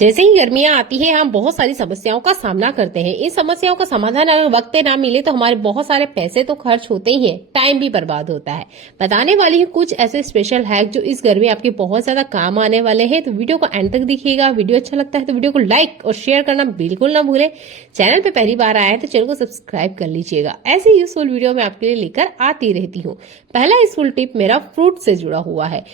जैसे ही गर्मियां आती है हम बहुत सारी समस्याओं का सामना करते हैं। इन समस्याओं का समाधान अगर वक्त पे ना मिले तो हमारे बहुत सारे पैसे तो खर्च होते ही हैं, टाइम भी बर्बाद होता है। बताने वाली हूँ कुछ ऐसे स्पेशल हैक जो इस गर्मी आपके बहुत ज्यादा काम आने वाले हैं। तो वीडियो को एंड तक देखिएगा। वीडियो अच्छा लगता है तो वीडियो को लाइक और शेयर करना बिल्कुल ना भूले। चैनल पे पहली बार आए हैं तो चैनल को सब्सक्राइब कर लीजिएगा। ऐसी यूजफुल वीडियो मैं आपके लिए लेकर आती रहती हूँ। पहला यूजफुल टिप मेरा फ्रूट से जुड़ा हुआ है।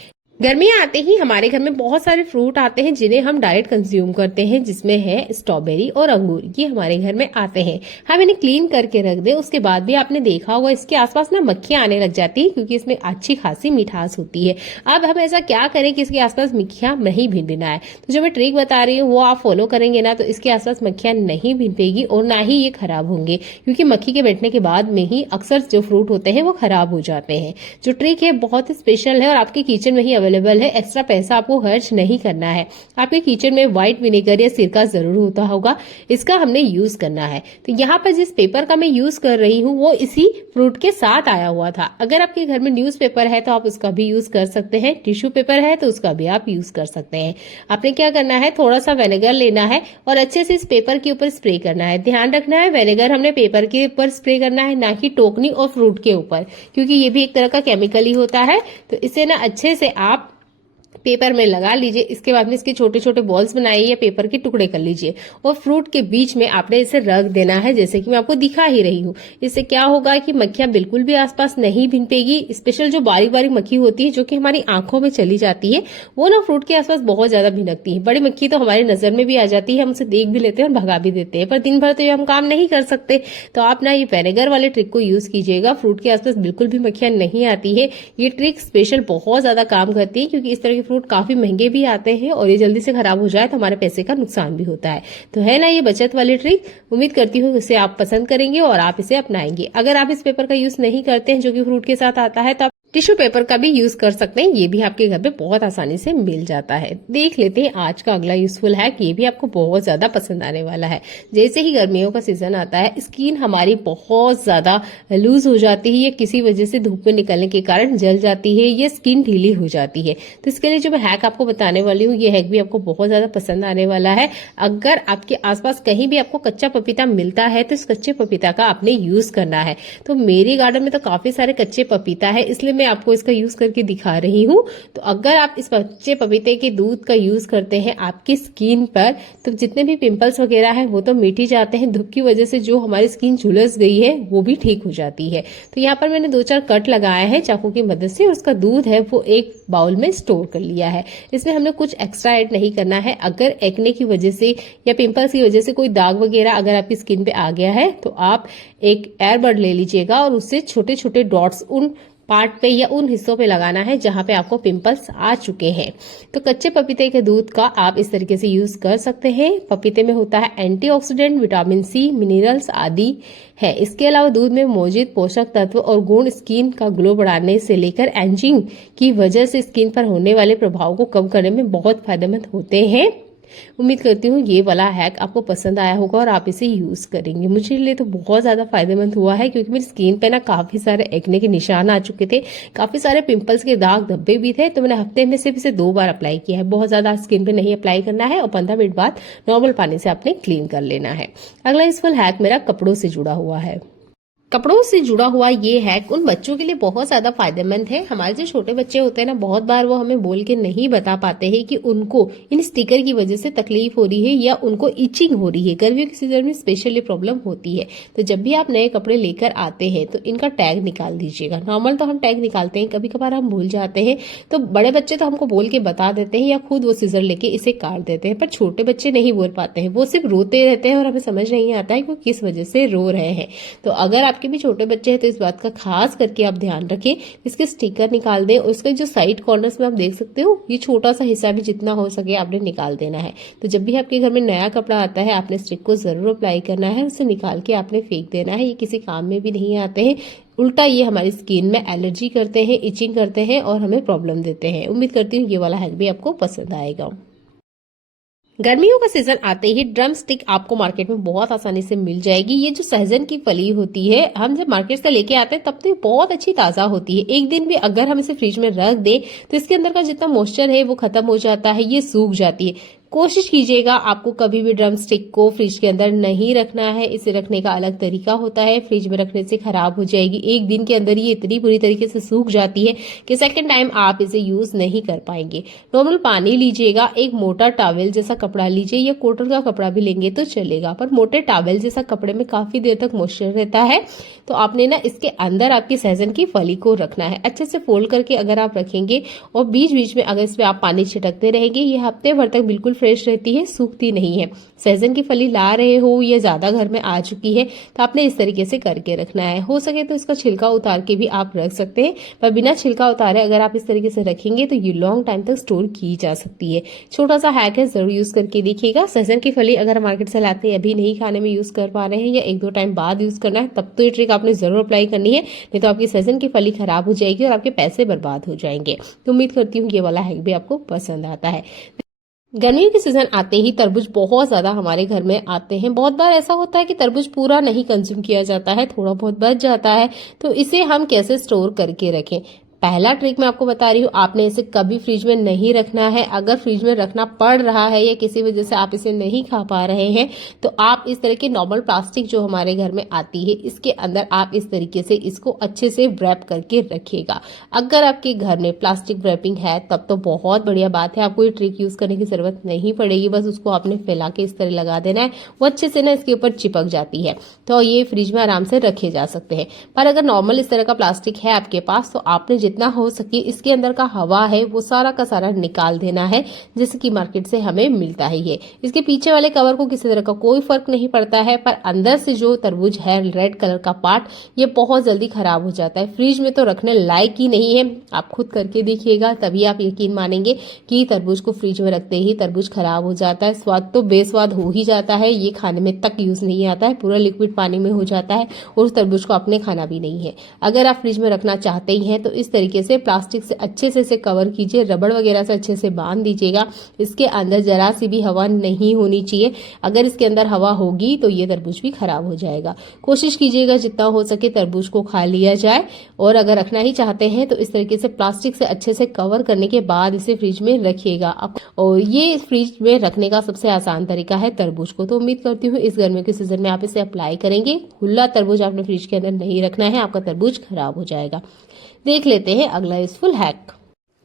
गर्मियां आते ही हमारे घर में बहुत सारे फ्रूट आते हैं जिन्हें हम डायरेक्ट कंज्यूम करते हैं, जिसमें है स्ट्रॉबेरी और अंगूर। ये हमारे घर में आते हैं। हम इन्हें क्लीन करके रख दें, उसके बाद भी आपने देखा होगा इसके आसपास ना मक्खियां आने लग जाती है, क्योंकि इसमें अच्छी खासी मिठास होती है। अब हम ऐसा क्या करें कि इसके आसपास मक्खियां नहीं भिनभिनाए। तो जो मैं ट्रिक बता रही हूँ वो आप फॉलो करेंगे ना तो इसके आसपास मक्खियां नहीं भिनपेगी और ना ही ये खराब होंगे, क्योंकि मक्खी के बैठने के बाद में ही अक्सर जो फ्रूट होते हैं वो खराब हो जाते हैं। जो ट्रिक है बहुत ही स्पेशल है और आपके किचन में ही अवेलेबल है। एक्स्ट्रा पैसा आपको खर्च नहीं करना है। आपके किचन में व्हाइट विनेगर या सिरका जरूर होता होगा, इसका हमने यूज करना है। तो यहाँ पर जिस पेपर का मैं यूज कर रही हूँ वो इसी फ्रूट के साथ आया हुआ था। अगर आपके घर में न्यूज पेपर है तो आप उसका भी यूज कर सकते हैं, टिश्यू पेपर है तो उसका भी आप यूज कर सकते हैं। आपने क्या करना है, थोड़ा सा विनेगर लेना है और अच्छे से इस पेपर के ऊपर स्प्रे करना है। ध्यान रखना है विनेगर हमने पेपर के ऊपर स्प्रे करना है, ना कि टोकनी और फ्रूट के ऊपर, क्योंकि ये भी एक तरह का केमिकल ही होता है। तो इसे ना अच्छे से आप पेपर में लगा लीजिए। इसके बाद में इसके छोटे छोटे बॉल्स बनाइए या पेपर के टुकड़े कर लीजिए और फ्रूट के बीच में आपने इसे रख देना है, जैसे कि मैं आपको दिखा ही रही हूँ। इससे क्या होगा कि मक्खियां बिल्कुल भी आसपास नहीं भिनपेगी। स्पेशल जो बारीक बारीक मक्खी होती है जो कि हमारी आंखों में चली जाती है, वो ना फ्रूट के आसपास बहुत ज्यादा भिनकती है। बड़ी मक्खी तो हमारी नजर में भी आ जाती है, हम उसे देख भी लेते हैं और भगा भी देते हैं, पर दिन भर तो ये हम काम नहीं कर सकते। तो आप ना ये विनेगर वाले ट्रिक को यूज कीजिएगा। फ्रूट के आसपास बिल्कुल भी मक्खियां नहीं आती है। ये ट्रिक स्पेशल बहुत ज्यादा काम करती है, क्योंकि इस तरह के फ्रूट काफी महंगे भी आते हैं और ये जल्दी से खराब हो जाए तो हमारे पैसे का नुकसान भी होता है। तो है ना ये बचत वाली ट्रिक। उम्मीद करती हूँ इसे आप पसंद करेंगे और आप इसे अपनाएंगे। अगर आप इस पेपर का यूज नहीं करते हैं जो कि फ्रूट के साथ आता है तो आप टिश्यू पेपर का भी यूज कर सकते हैं। ये भी आपके घर पे बहुत आसानी से मिल जाता है। देख लेते हैं आज का अगला यूजफुल हैक। ये भी आपको बहुत ज्यादा पसंद आने वाला है। जैसे ही गर्मियों का सीजन आता है स्किन हमारी बहुत ज्यादा लूज हो जाती है, या किसी वजह से धूप में निकलने के कारण जल जाती है, ये स्किन ढीली हो जाती है। तो इसके लिए जो मैं हैक आपको बताने वाली हूँ ये हैक भी आपको बहुत ज्यादा पसंद आने वाला है। अगर आपके आसपास कहीं भी आपको कच्चा पपीता मिलता है तो इस कच्चे पपीता का आपने यूज करना है। तो मेरे गार्डन में तो काफी सारे कच्चे पपीता है, इसलिए मैं आपको इसका यूज करके दिखा रही हूँ। तो अगर आप इस कच्चे पपीते के दूध का यूज करते हैं आपकी स्किन पर, तो जितने भी पिंपल्स वगैरह हैं वो तो मिट ही जाते हैं। धूप की वजह से जो हमारी स्किन झुलस गई है वो भी ठीक हो जाती है। तो यहाँ पर मैंने 2-4 कट लगाए हैं चाकू की मदद से, उसका दूध है वो एक बाउल में स्टोर कर लिया है। इसमें हमने कुछ एक्स्ट्रा ऐड नहीं करना है। अगर एक्ने की वजह से या पिंपल्स की वजह से कोई दाग वगैरह अगर आपकी स्किन पे आ गया है तो आप एक एयरबड ले लीजिएगा और उससे छोटे छोटे डॉट्स उन पार्ट पे या उन हिस्सों पे लगाना है जहां पे आपको पिंपल्स आ चुके हैं। तो कच्चे पपीते के दूध का आप इस तरीके से यूज कर सकते हैं। पपीते में होता है एंटीऑक्सीडेंट, विटामिन सी, मिनरल्स आदि है। इसके अलावा दूध में मौजूद पोषक तत्व और गुण स्किन का ग्लो बढ़ाने से लेकर एजिंग की वजह से स्किन पर होने वाले प्रभाव को कम करने में बहुत फायदेमंद होते हैं। उम्मीद करती हूँ ये वाला हैक आपको पसंद आया होगा और आप इसे यूज करेंगे। मुझे लिए तो बहुत ज्यादा फायदेमंद हुआ है, क्योंकि मेरी स्किन पे ना काफी सारे एक्ने के निशान आ चुके थे, काफी सारे पिंपल्स के दाग धब्बे भी थे। तो मैंने हफ्ते में सिर्फ इसे 2 बार अप्लाई किया है। बहुत ज्यादा स्किन पे नहीं अप्लाई करना है और 15 मिनट बाद नॉर्मल पानी से आपने क्लीन कर लेना है। अगला यूजफुल हैक मेरा कपड़ों से जुड़ा हुआ है। कपड़ों से जुड़ा हुआ ये हैक उन बच्चों के लिए बहुत ज्यादा फायदेमंद है। हमारे जो छोटे बच्चे होते हैं ना, बहुत बार वो हमें बोल के नहीं बता पाते हैं कि उनको इन स्टिकर की वजह से तकलीफ हो रही है या उनको इचिंग हो रही है। गर्मियों के सीजन में स्पेशली प्रॉब्लम होती है। तो जब भी आप नए कपड़े लेकर आते हैं तो इनका टैग निकाल दीजिएगा। नॉर्मल तो हम टैग निकालते हैं, कभी कभार हम भूल जाते हैं। तो बड़े बच्चे तो हमको बोल के बता देते हैं या खुद वो सीजर लेके इसे काट देते हैं, पर छोटे बच्चे नहीं बोल पाते हैं। वो सिर्फ रोते रहते हैं और हमें समझ नहीं आता है कि वो किस वजह से रो रहे हैं। तो अगर आपके भी छोटे बच्चे हैं तो इस बात का खास करके आप ध्यान रखें। इसके स्टिकर निकाल दें और इसके जो साइड कॉर्नर्स में आप देख सकते हो, ये छोटा सा हिस्सा भी जितना हो सके आपने निकाल देना है। तो जब भी आपके घर में नया कपड़ा आता है आपने स्टिक को जरूर अप्लाई करना है, उसे निकाल के आपने फेंक देना है। ये किसी काम में भी नहीं आते हैं, उल्टा ये हमारी स्किन में एलर्जी करते हैं, इचिंग करते हैं और हमें प्रॉब्लम देते हैं। उम्मीद करती हूँ ये वाला हैक भी आपको पसंद आएगा। गर्मियों का सीजन आते ही ड्रम स्टिक आपको मार्केट में बहुत आसानी से मिल जाएगी। ये जो सहजन की फली होती है, हम जब मार्केट से लेके आते हैं तब तो बहुत अच्छी ताजा होती है। एक दिन भी अगर हम इसे फ्रिज में रख दें तो इसके अंदर का जितना मॉइस्चर है वो खत्म हो जाता है, ये सूख जाती है। कोशिश कीजिएगा आपको कभी भी ड्रम स्टिक को फ्रिज के अंदर नहीं रखना है। इसे रखने का अलग तरीका होता है, फ्रिज में रखने से खराब हो जाएगी। एक दिन के अंदर ये इतनी बुरी तरीके से सूख जाती है कि सेकंड टाइम आप इसे यूज नहीं कर पाएंगे। नॉर्मल पानी लीजिएगा, एक मोटा टॉवेल जैसा कपड़ा लीजिए या कॉटन का कपड़ा भी लेंगे तो चलेगा, पर मोटे टॉवेल जैसा कपड़े में काफी देर तक मॉइस्चर रहता है। तो आपने ना इसके अंदर आपकी सहजन की फली को रखना है। अच्छे से फोल्ड करके अगर आप रखेंगे और बीच बीच में अगर इस पे आप पानी छिटकते रहेंगे, ये हफ्ते भर तक बिल्कुल फ्रेश रहती है, सूखती नहीं है। सहजन की फली ला रहे हो या ज्यादा घर में आ चुकी है तो आपने इस तरीके से करके रखना है। हो सके तो इसका छिलका उतार के भी आप रख सकते हैं, पर बिना छिलका उतारे अगर आप इस तरीके से रखेंगे तो ये लॉन्ग टाइम तक स्टोर की जा सकती है। छोटा सा हैक है, जरूर यूज करके देखिएगा। सहजन की फली अगर मार्केट से लाते हैं अभी नहीं खाने में यूज कर पा रहे हैं या 1-2 टाइम बाद यूज करना है, तब तो ये ट्रिक आपने जरूर अप्लाई करनी है, नहीं तो आपकी सहजन की फली खराब हो जाएगी और आपके पैसे बर्बाद हो जाएंगे। तो उम्मीद करती हूँ ये वाला हैक भी आपको पसंद आता है। गर्मियों के सीजन आते ही तरबूज बहुत ज्यादा हमारे घर में आते हैं। बहुत बार ऐसा होता है कि तरबूज पूरा नहीं कंज्यूम किया जाता है, थोड़ा बहुत बच जाता है, तो इसे हम कैसे स्टोर करके रखें। पहला ट्रिक मैं आपको बता रही हूँ, आपने इसे कभी फ्रिज में नहीं रखना है। अगर फ्रिज में रखना पड़ रहा है या किसी वजह से आप इसे नहीं खा पा रहे हैं तो आप इस तरह की नॉर्मल प्लास्टिक जो हमारे घर में आती है, इसके अंदर आप इस तरीके से इसको अच्छे से व्रैप करके रखिएगा। अगर आपके घर में प्लास्टिक व्रैपिंग है तब तो बहुत बढ़िया बात है, आपको ये ट्रिक यूज करने की जरूरत नहीं पड़ेगी। बस उसको आपने फैला के इस तरह लगा देना है, वो अच्छे से ना इसके ऊपर चिपक जाती है, तो ये फ्रिज में आराम से रखे जा सकते हैं। पर अगर नॉर्मल इस तरह का प्लास्टिक है आपके पास तो आपने जितना हो सके इसके अंदर का हवा है वो सारा का सारा निकाल देना है, जैसे कि मार्केट से हमें मिलता ही है। इसके पीछे वाले कवर को किसी तरह का कोई फर्क नहीं पड़ता है, पर अंदर से जो तरबूज है रेड कलर का पार्ट, ये बहुत जल्दी खराब हो जाता है। फ्रिज में तो रखने लायक ही नहीं है। आप खुद करके देखिएगा, तभी आप यकीन मानेंगे कि तरबूज को फ्रिज में रखते ही तरबूज खराब हो जाता है। स्वाद तो बेस्वाद हो ही जाता है, ये खाने में तक यूज नहीं आता है, पूरा लिक्विड पानी में हो जाता है और उस तरबूज को आपने खाना भी नहीं है। अगर आप फ्रिज में रखना चाहते ही हैं तो इस तरीके से प्लास्टिक से अच्छे से इसे कवर कीजिए, रबड़ वगैरह से अच्छे से बांध दीजिएगा। इसके अंदर जरा सी भी हवा नहीं होनी चाहिए, अगर इसके अंदर हवा होगी तो ये तरबूज भी खराब हो जाएगा। कोशिश कीजिएगा जितना हो सके तरबूज को खा लिया जाए, और अगर रखना ही चाहते हैं तो इस तरीके से प्लास्टिक से अच्छे से कवर करने के बाद इसे फ्रिज में रखिएगा। और ये फ्रिज में रखने का सबसे आसान तरीका है तरबूज को। तो उम्मीद करती हूँ इस गर्मियों के सीजन में आप इसे अप्लाई करेंगे। खुला तरबूज आपने फ्रिज के अंदर नहीं रखना है, आपका तरबूज खराब हो जाएगा। देख लेते हैं अगला यूजफुल हैक।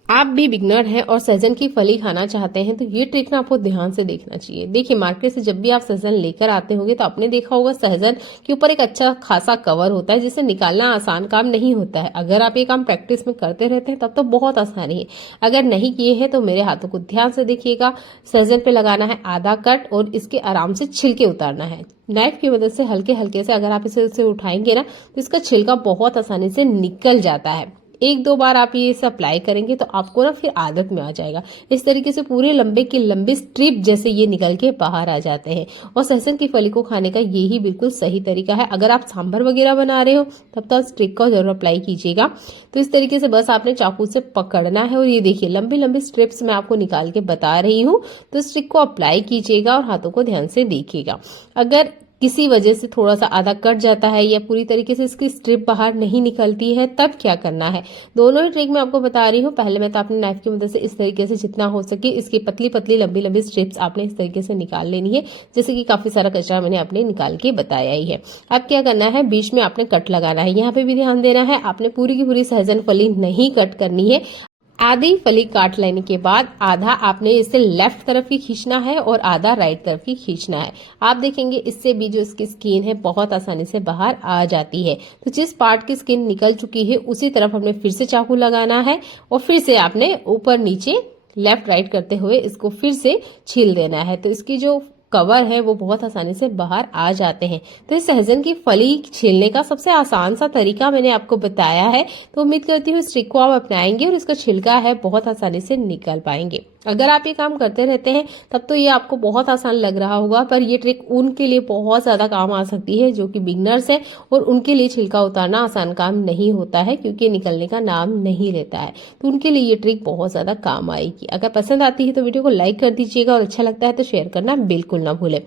आप भी बिगनर हैं और सहजन की फली खाना चाहते हैं तो ये ट्रिक ना आपको ध्यान से देखना चाहिए। देखिए, मार्केट से जब भी आप सहजन लेकर आते होंगे तो आपने देखा होगा सहजन के ऊपर एक अच्छा खासा कवर होता है, जिसे निकालना आसान काम नहीं होता है। अगर आप ये काम प्रैक्टिस में करते रहते हैं तब तो बहुत आसानी है। अगर नहीं किए हैं तो मेरे हाथों को ध्यान से देखिएगा। सहजन पे लगाना है आधा कट और इसके आराम से छिलके उतारना है। नाइफ की मदद से हल्के हल्के से अगर आप इसे उठाएंगे ना तो इसका छिलका बहुत आसानी से निकल जाता है। 1-2 बार आप ये इसे अप्लाई करेंगे तो आपको ना फिर आदत में आ जाएगा। इस तरीके से पूरे लंबे की लंबी स्ट्रिप जैसे ये निकल के बाहर आ जाते हैं। और सहजन की फली को खाने का यही बिल्कुल सही तरीका है। अगर आप सांभर वगैरह बना रहे हो तब तो इस ट्रिक को जरूर अप्लाई कीजिएगा। तो इस तरीके से बस आपने चाकू से पकड़ना है और ये देखिए लंबी लंबी स्ट्रिप्स मैं आपको निकाल के बता रही हूँ। तो इस ट्रिक को अप्लाई कीजिएगा और हाथों को ध्यान से देखिएगा। अगर किसी वजह से थोड़ा सा आधा कट जाता है या पूरी तरीके से इसकी स्ट्रिप बाहर नहीं निकलती है, तब क्या करना है। दोनों ही ट्रिक मैं आपको बता रही हूँ। पहले में तो आपने नाइफ की मदद से इस तरीके से जितना हो सके इसकी पतली पतली लंबी लंबी स्ट्रिप्स आपने इस तरीके से निकाल लेनी है, जैसे कि काफी सारा कचरा मैंने आपने निकाल के बताया ही है। अब क्या करना है, बीच में आपने कट लगाना है। यहाँ पे भी ध्यान देना है, आपने पूरी की पूरी सहजन फली नहीं कट करनी है। आधी फली काट लेने के बाद आधा आपने इसे लेफ्ट तरफ की खींचना है और आधा राइट तरफ की खींचना है। आप देखेंगे इससे भी जो इसकी स्किन है बहुत आसानी से बाहर आ जाती है। तो जिस पार्ट की स्किन निकल चुकी है उसी तरफ हमने फिर से चाकू लगाना है और फिर से आपने ऊपर नीचे लेफ्ट राइट करते हुए इसको फिर से छील देना है। तो इसकी जो कवर है वो बहुत आसानी से बाहर आ जाते हैं। तो इस सहजन की फली छीलने का सबसे आसान सा तरीका मैंने आपको बताया है। तो उम्मीद करती हूँ इस ट्रिक को आप अपनाएंगे और इसका छिलका है बहुत आसानी से निकल पाएंगे। अगर आप ये काम करते रहते हैं तब तो ये आपको बहुत आसान लग रहा होगा, पर ये ट्रिक उनके लिए बहुत ज्यादा काम आ सकती है जो कि बिगनर्स हैं और उनके लिए छिलका उतारना आसान काम नहीं होता है, क्योंकि निकलने का नाम नहीं लेता है। तो उनके लिए ये ट्रिक बहुत ज्यादा काम आएगी। अगर पसंद आती है तो वीडियो को लाइक कर दीजिएगा और अच्छा लगता है तो शेयर करना बिल्कुल ना भूलें।